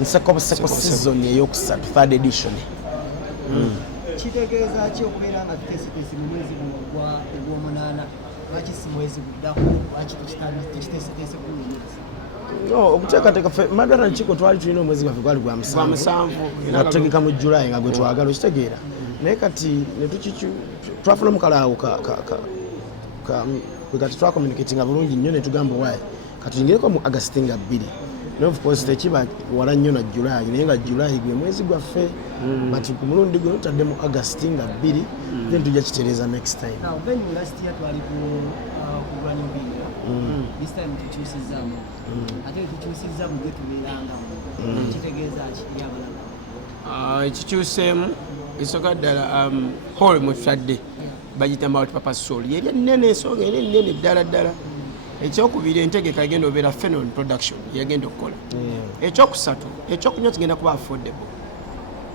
Nsekoboseko season eyokusatu, 3rd edition. Kitegeeza ki okubeera nga tuteeseteese mu mwezi ogw'omunaana lwaki si mwezi guddako lwaki tukiteeseteese ku mwezi? No, okuteekateeka ffe Madwara Nkiko twali tulina omwezi gwaffe gwali gwa musanvu nga tutegeka mu July nga gwe twagala okitegeera naye kati twafuna omukalaawo kati twakommunicatinga bulungi nnyo ne tugamba waayi kati tuyingireko mu August nga 2 naye of course tekiba wala nnyo na July naye nga July gwe mwezi gwaffe but ku mulundi guno tutadde mu August nga 2 then tujja kitereeza next time. Now when last year twali ku running big this time tukyusizaamu ate tukyusizaamu gye tubeerangamu kitegeeza ki eri abalala? Ekikyuseemu esooka ddala hall mwe tutadde bagita Mount Papa Soul yeri ennene ensonga era ennene ddala ekyokubiri entegeka egenda obeera phenol production yagenda okukola ekyokusatu ekyokunywa kigenda kuba affordable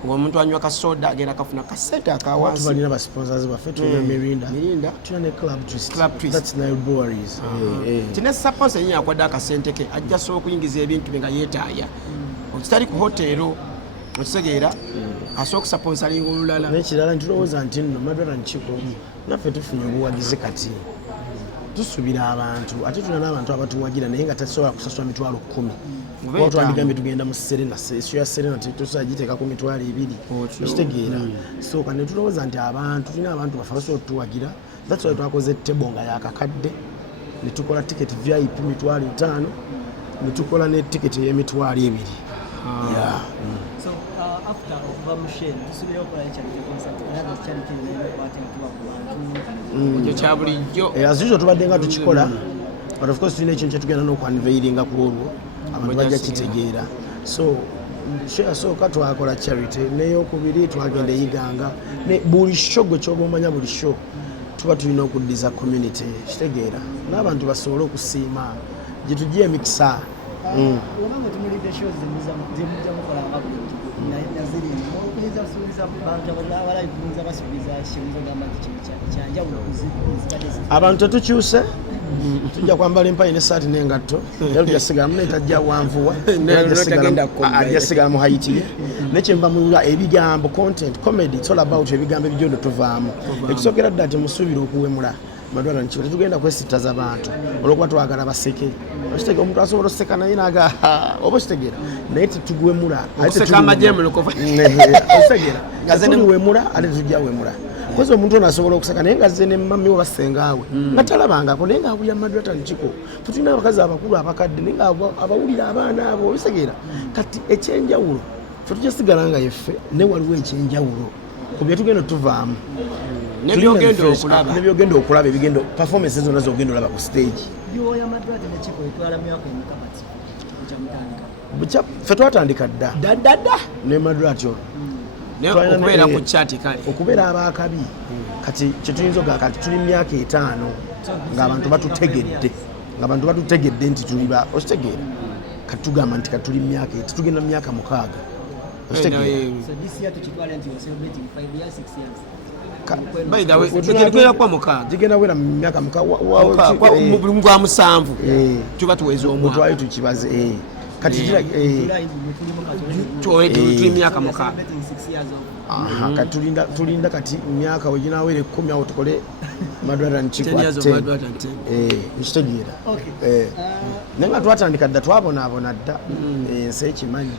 ng'omuntu anywa kasoda agenda kafuna kasente akawansi tubalina ba sponsors baffe tulina Mirinda tulina ne Club Twist that's Nile Breweries tina sponsor yenye akwadde akasente ke ajja sobola okuyingiza ebintu bye nga yeetaaya okitali ku hotero okitegeera asobola okusponsoringa olulala n'ekirala ntulowooza nti nno Madwara Nkiko naffe tufunye obuwagizi kati tusuubira abantu ate tulina n'abantu abatuwagira naye nga tasobola kusasula mitwalo 10 kuba twandikambye tugenda mu Serena esyo ya Serena tetusobola giteeka ku mitwalo 2 okitegeera so kane tulowooza nti abantu tulina abantu baffe basobola otuwagira that's why twakoze table nga yakakadde ne tukola tiketi VIP mitwalo 5 ne tukola ne tiketi y'emitwalo 2 So after Vamushen, tusubire okola charity concert, another charity nene kwatira tuba ku bantu. Kya bulijjo. As usual tubadde nga tukikola, but of course tulina ekintu kye tugenda n'okwanveiringa ku olwo abantu bajja kitegeera. So sooka twakola charity n'eyokubiri twagenda eyiganga ne buli show gwe kyoba omanya buli show tuba tulina okuddiza community kitegeera n'abantu basobole okusiima gye tugiye emikisa. Wabanga tumulidde shows zemujja mukola nga bulungi naziri okuliza kusuubiza bantu abalayi kuyinza basuubiza kiyinza ogamba nti kino kyanjawulo abantu tetukyuse tujja kwambala empayi n'essaati n'engatto era tujja sigalamu netajja wanvuwa ajja sigala mu hayiti ye nekyemba mulula ebigambo content comedy it's all about ebigambo ebijondo tuvaamu ekisookera ddala temusuubira okuwemula Madwara Nkiko tetugenda kwesittaza abantu olwokuba twagala baseke okitegeera omuntu asobola oseka naye naga oba okitegeera naye tetugwemula okuseka amajemuloko okitegeera tuliwemula ate tetujja wemula kozi omuntu ono asobola okuseka naye nga zze ne mami we basengaawe nga talabangako naye nga awulira Madwara Nkiko tulina abakazi abakulu abakadde naye nga abawulira abaana abo obitegeera kati ekyenjawulo fe tujasigala nga yeffe ne waliwo ekyenjawulo ku bye tugenda tuvaamu nebyogenda okulaba ebigendo performance zonna zogenda olaba ku stage ffe twatandika dda ne Madwara okubeera ku chat kale okubeera abakabi kati kyetuyinza ogaa kati tuli myaka 5 ng'abantu batutegedde nti tuli okitegeera kati tugamba nti katuli myaka tugenda mu myaka 6 okitegeera by the way tugenda kwa mukaaga gigenda wera mu myaka mu gwa 7 tuba tuweza omwaka twali tukibaze kati tuli myaka 6 kati tulinda kati myaka weginawera 10 awo tukole Madwara Nkiko nkitegeera naye nga twatandika dda twabonaabona dda ensi ekimanyi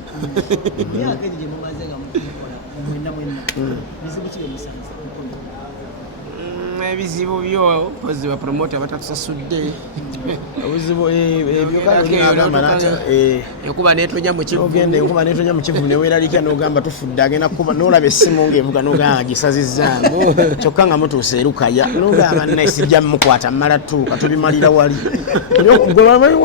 ebizibu byo pozi ba promoter batakusasudde obuzibu ekuba netonya mu kivu ogende ekuba netonya mu kivu neweeralika n'ogamba tufudde agenda kuba n'olaba essimu ng'evuga n'ogamba gisazizzamu kyokka nga mutuuse erukaya n'ogamba naisijja mukwata mmala tuuka tubimalira wali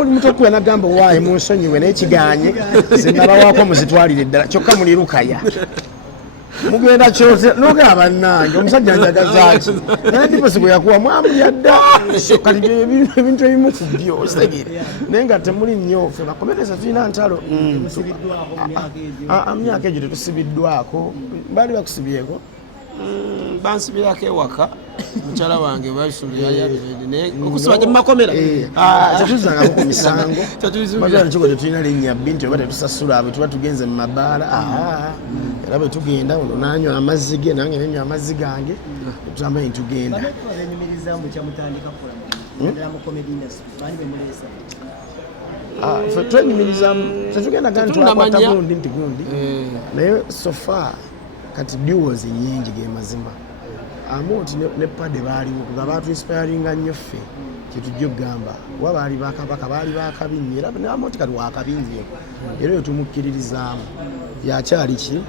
mutokuya n'agamba owaaye munsonyiwe naye kiganye zinnabawaako muzitwalire ddala kyokka muli rukaya mugenda kyote noga bannange omusajja njagazaaki naye ndiposi bwe yakuwa mwamulya dda kati ebintu ebimu ku byo okitegere naye nga temuli nnyo ffe bakomereza tulina ntalo myaka egyo tetusibiddwako baali bakusibyeko bansibirako ewaka mukyala wange okusiba gye mumakomera tetuzangako ku misango kiko tetulina linnya binti oba tetusasula abo tuba tugenze mu mabaala era bwe tugenda ono nanywa amazzi ge nange nenywa amazzi gange tutambaye ntugenda twenyumirizamu tetugenda gani twakwata gundi nti gundi naye sofa kati duos nyingi ge mazima Amoti ne pade baaliwo kuba baatu inspiringa nnyo ffe kyetujja okugamba wa baali bakabaka baali bakabinyi era ne Amoti kati wakabinyeeko era eyo tumukkiririzaamu yakyali ki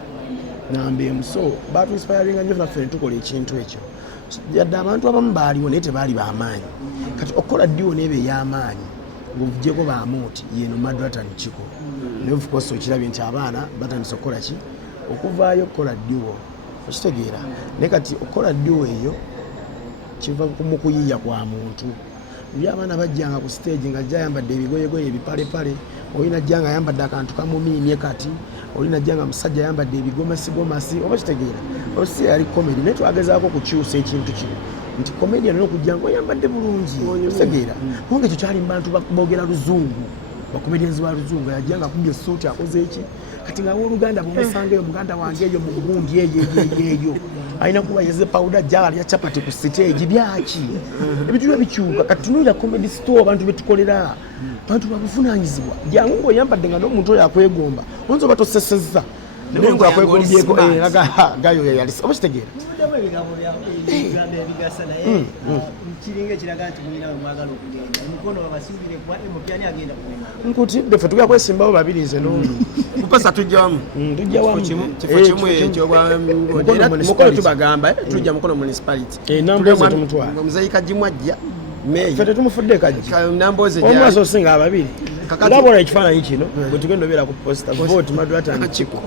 nambe emuso baatu inspiringa nnyo ffe netukola ekintu ekyo yadde abantu abamu baaliwo naye tebaali b'amaanyi kati okukola ddiwo n'ebo ey'amaanyi ng'ovugyeko b'Amoti yeno Madratan Chiko naye of course okirabye nti abaana batandise okukola ki okuvaayo okukola ddiwo okitegeera naye kati okukola ddiwo eyo kiva mu kuyiiya kwa muntu buli abaana bajjanga ku stage nga ajja ayambadde ebigoyegoye ebipalepale olina ajja nga ayambadde akantu kamumiimye kati olina ajja nga musajja ayambadde ebigomasigomasi oba kitegeera osi yali komedi naye twagezaako kukyusa ekintu kino nti komedi alina okujja nga oyambadde bulungi okitegeera kubanga ekyo kyali mu bantu boogera luzungu bakomedienzi ba luzungu yajja nga akubye essuuti akoze eki kati nga w'oluganda bw'omusangayo muganda wange eyo mu gundi eyo alina kuba yeze pawuda jala alya chapati ku stage byaki ebintu byo bikyuka kati tunuulira comedy store abantu betukolera abantu babuvunaanyizibwa jangu ng'oyambadde nga n'omuntu oyo akwegomba oyinza oba tosesezza naye ngo akwegombyeko gayo yali oba kitegeera kiringa kiraga nti mulina we mwagala okugenda emikono babasimbire kuba emupyani agenda kugenda nkutidde ffe tugenda kwesimbawo babiri nze n'ono kupasa tujjawamu kifo kimu ekyo mukolo tubagamba tujja mukono municipality namboze tumutwala omuzeyi kajimu ajja ffe tetumufudde kajja namboze omwaso osinga ababiri ndabona ekifaananyi kino bwe tugenda obeera ku posta vote Madratan Chiko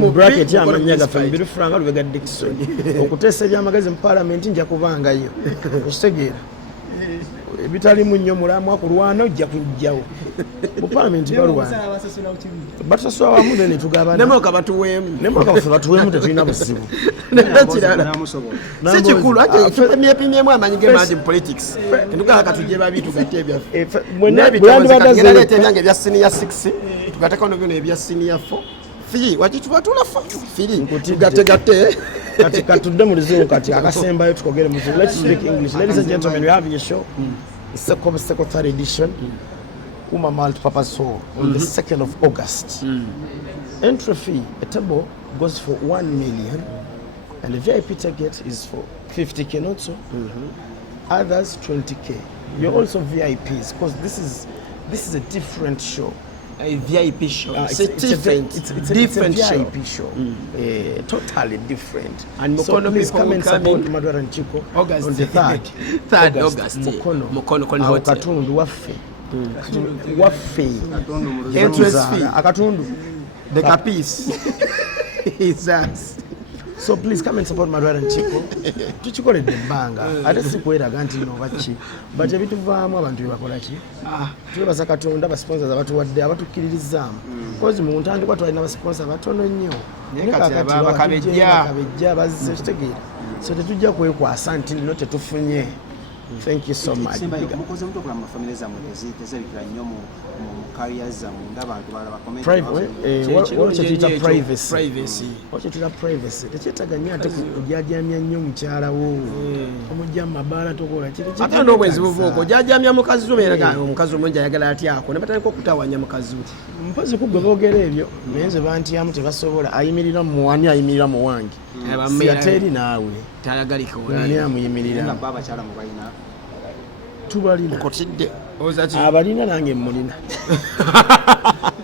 mu bracket amanya gaffe mubiri franga lubega Dickson okuteesa ebyamagezi mu palamenti nja kubangayo okitegeera ebitalimu nnyo mulamwa kulwana ojja kujjawo mu palamenti balwana batusasula wamu ne tugabana nemoka batuweemu nemoka baffe batuweemu tetulina buzibu nekirala si kikulu ate emyepimyemu amanyi g'emaadi mu politics tetugala katujje babi tugatte ebyaffe nebitaleeta ebyange ebya senior 6 tugatteko nobyono ebya senior 4 firi wakitubatula 4 tugatte kati katudde mu luzungu kati akasembayo tukogere mu let's speak English. Ladies and gentlemen, we have your show second third edition Uma Multipurpose Hall on the 2nd of August. Entry fee a table goes for 1 million and the VIP ticket is for 50k not so others 20k. You're also VIPs because this is a different show. A VIP show. It's a different VIP show. Totally different. And so Mukono please people come and support coming Madratan Chiko August on the 3rd August. Mukono Awo Katundu waffe. Waffe. Interest fee. Akatundu. The capis. It's us. So please come and support Madratan Chiko. Tuchikoledde ebbanga ate si kweraga nti nno baki but ebituvaamu abantu bebakola ki twebaza Katonda basponsors abatuwadde abatukkiririzaamu kozi mu ntandikwa twalina basponsor batono nnyo bakabejja bazze kitegeera so tetujja kwekwasa nti nno tetufunye. Thank you so much. Mukoze mtu okulamba family zammwe tezabikira nnyo mu careers zammwe ng'abantu balaba comment kyetuyita privacy tekyetaaga nnyo ate kujajamya nnyo mukyala wo omujja mu mabaala tokola ate n'obwezi buvuuka ojajamya mukazi wo era omukazi omwenji ayagala atyako ne batandika okutawanya mukazi we mpozi kugwe boogera ebyo naye nze bantyamu tebasobola ayimirira mu wani ayimirira mu wange siyateri naawe ani amuyimirira abakyala mubalina tubalina okotidde abalina nange mulina